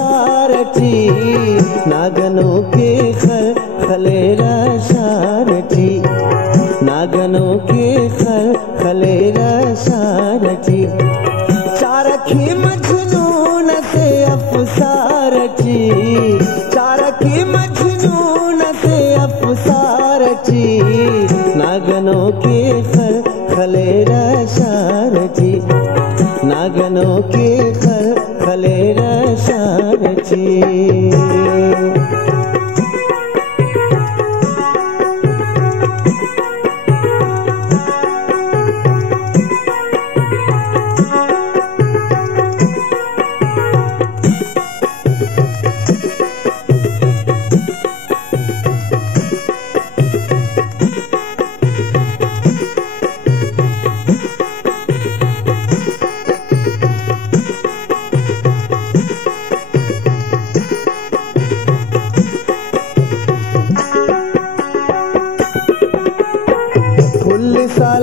सारची नागनों के खलेरा सारची नागनों के खलेरा सारची चारखी मजनून से अफसारची चारखी मजनून से अफसारची नागनों के खलेरा सारची नागनों के खलेरा सारची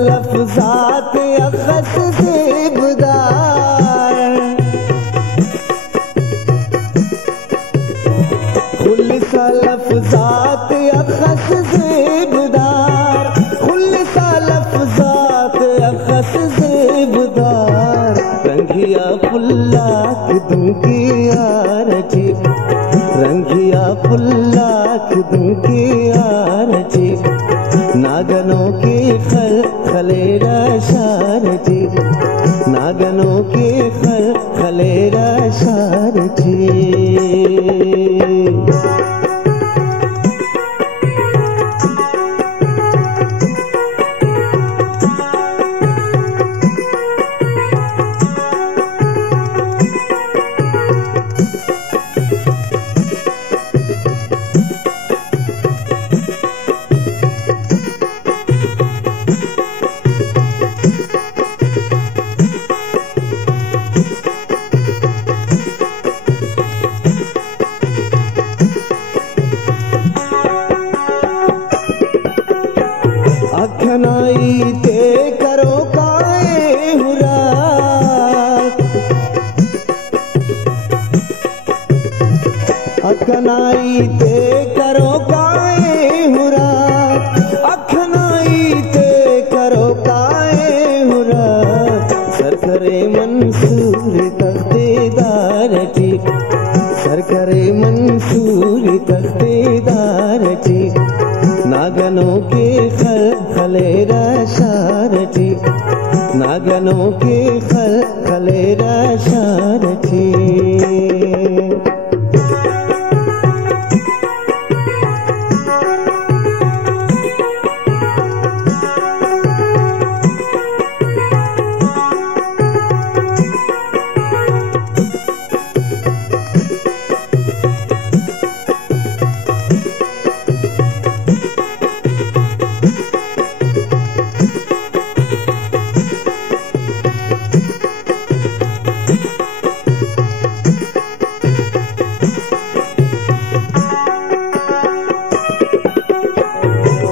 लफ्ज़ात अखस ज़ेबदार खुल्सा लफ्ज़ात अखस ज़ेबदार खुल्सा लफ्ज़ात अखस ज़ेबदार रंगिया फुल्लाक दुंकी आरची रंगिया फुल्लाक दुंकी आरची नागनों के खलेरा सारची नागनों के खलेरा सारची अखनाई ते करो काए हुराक अखनाई ते करो काए हुराक अखनाई ते करो काए हुराक सरकरे मंसूर तख्तेदारची सरकरे मंसूर तख्तेदारची नागनों के खलेरा सारची नागनों के खलेरा सारची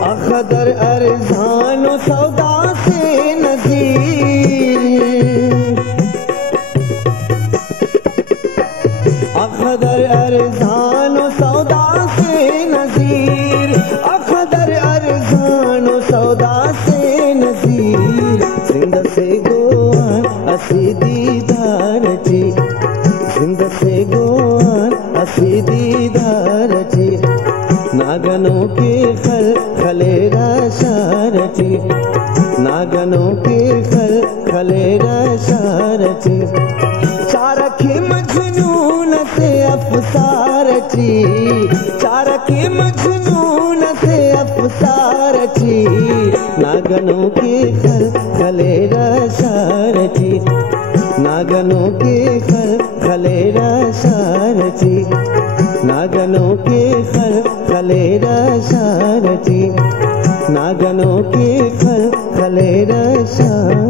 अखदर अरज़ानो सौदा से नज़ीर अखदर अरज़ानो सौदा से नज़ीर अखदर अरज़ानो सौदा से नज़ीर जिंद से गोआन असी दीदारची जिंद से गोआन असी दीदारची नागनों के खलेरा सारची नागनों के खलेरा सारची चारखी मजनून से अफसारची चारखी मजनून से अफसारची नागनों के खलेरा सारची नागनों के खलेरा सारची नागनों के खलेरा सारची नागनों के खलेरा सारची।